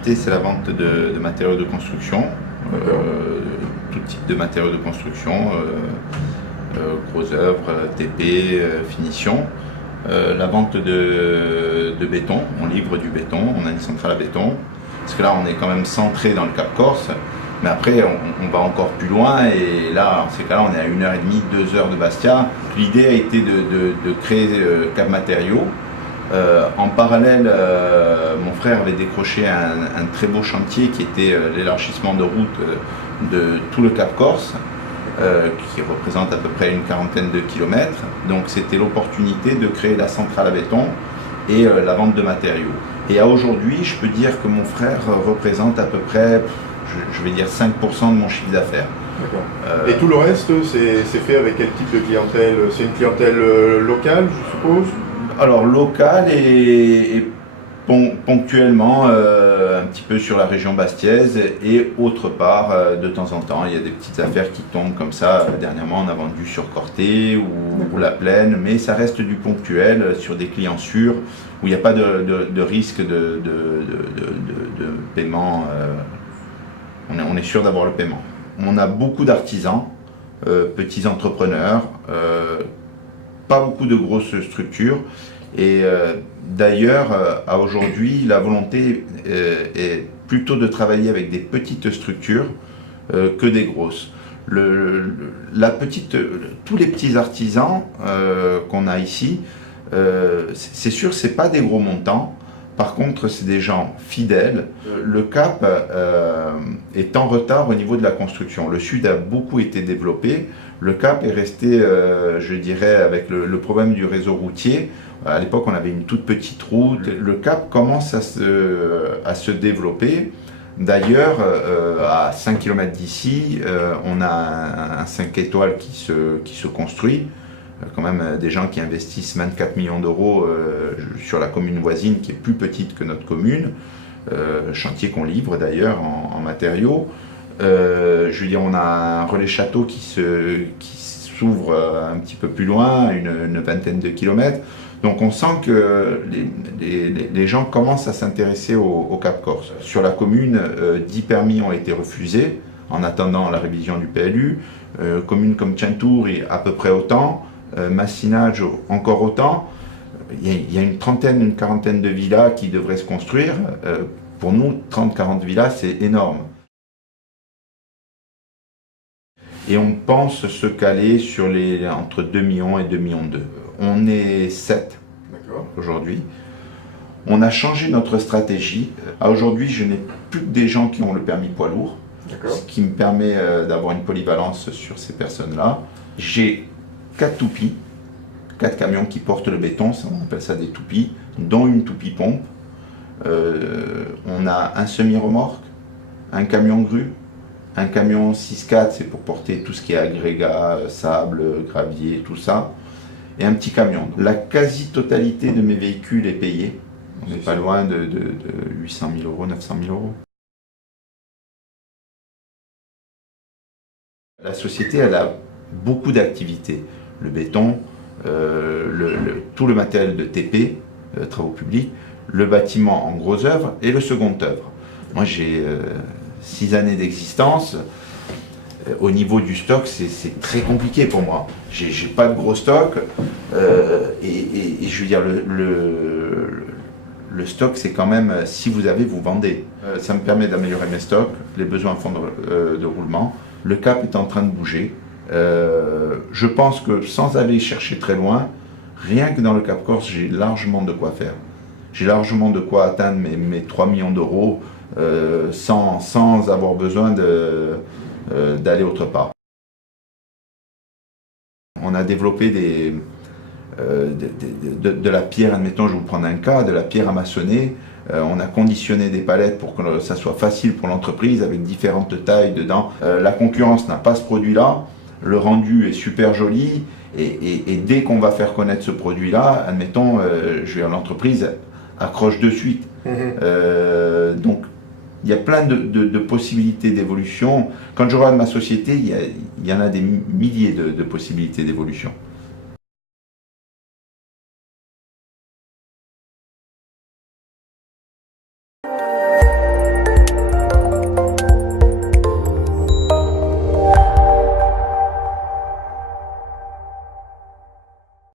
activité, c'est la vente de matériaux de construction, tout type de matériaux de construction, gros œuvres, TP, finition. La vente de béton, on livre du béton, on a une centrale à béton, parce que là on est quand même centré dans le Cap Corse, mais après on va encore plus loin, et là en ces cas-là on est à 1h30, 2 heures de Bastia. L'idée a été de créer Cap Matériaux. En parallèle, mon frère avait décroché un très beau chantier qui était l'élargissement de route de tout le Cap Corse, qui représente à peu près une quarantaine de kilomètres. Donc c'était l'opportunité de créer la centrale à béton et la vente de matériaux. Et à aujourd'hui, je peux dire que mon frère représente à peu près, je vais dire 5% de mon chiffre d'affaires. D'accord. Et tout le reste, c'est fait avec quel type de clientèle? C'est une clientèle locale, je suppose? Alors locale et ponctuellement un petit peu sur la région bastiaise, et autre part de temps en temps il y a des petites affaires qui tombent comme ça. Dernièrement on a vendu sur Corté ou la Plaine, mais ça reste du ponctuel sur des clients sûrs où il n'y a pas de risque de paiement. On est sûr d'avoir le paiement. On a beaucoup d'artisans, petits entrepreneurs, pas beaucoup de grosses structures. Et d'ailleurs, à aujourd'hui, la volonté est plutôt de travailler avec des petites structures que des grosses. Tous les petits artisans qu'on a ici, c'est sûr, c'est pas des gros montants. Par contre, c'est des gens fidèles. Le Cap est en retard au niveau de la construction. Le Sud a beaucoup été développé. Le Cap est resté, je dirais, avec le problème du réseau routier. À l'époque, on avait une toute petite route. Le Cap commence à se développer. D'ailleurs, à 5 km d'ici, on a un 5 étoiles qui se construit. Quand même des gens qui investissent 24 millions d'euros sur la commune voisine qui est plus petite que notre commune, chantier qu'on livre d'ailleurs en matériaux. Je veux dire, on a un relais château qui s'ouvre un petit peu plus loin, une vingtaine de kilomètres. Donc on sent que les gens commencent à s'intéresser au Cap Corse. Sur la commune, 10 permis ont été refusés en attendant la révision du PLU. Commune comme Tientour, à peu près autant. Massinage, encore autant. Il y a une trentaine, une quarantaine de villas qui devraient se construire. Pour nous, 30-40 villas, c'est énorme. Et on pense se caler sur entre 2 millions et 2,2 millions. On est 7 aujourd'hui. On a changé notre stratégie. À aujourd'hui, je n'ai plus que des gens qui ont le permis poids lourd, ce qui me permet d'avoir une polyvalence sur ces personnes-là. J'ai 4 toupies, 4 camions qui portent le béton, on appelle ça des toupies, dont une toupie pompe. On a un semi-remorque, un camion grue, un camion 6x4, c'est pour porter tout ce qui est agrégat, sable, gravier, tout ça, et un petit camion. La quasi-totalité de mes véhicules est payée. On n'est pas loin de 800 000 euros, 900 000 euros. La société, elle a beaucoup d'activités. Le béton, tout le matériel de TP, travaux publics, le bâtiment en gros œuvre et le second œuvre. Moi j'ai 6 années d'existence. Au niveau du stock, c'est très compliqué pour moi. J'ai pas de gros stock et je veux dire le stock, c'est quand même, si vous avez, vous vendez. Ça me permet d'améliorer mes stocks, les besoins en fonds de roulement. Le Cap est en train de bouger. Je pense que sans aller chercher très loin, rien que dans le Cap Corse, j'ai largement de quoi faire. J'ai largement de quoi atteindre mes 3 millions d'euros sans avoir besoin d'aller autre part. On a développé de la pierre, admettons, je vais vous prendre un cas, de la pierre à maçonner. On a conditionné des palettes pour que ça soit facile pour l'entreprise avec différentes tailles dedans. La concurrence n'a pas ce produit-là. Le rendu est super joli et dès qu'on va faire connaître ce produit-là, admettons, l'entreprise accroche de suite. Donc, il y a plein de possibilités d'évolution. Quand je regarde ma société, il y en a des milliers de possibilités d'évolution.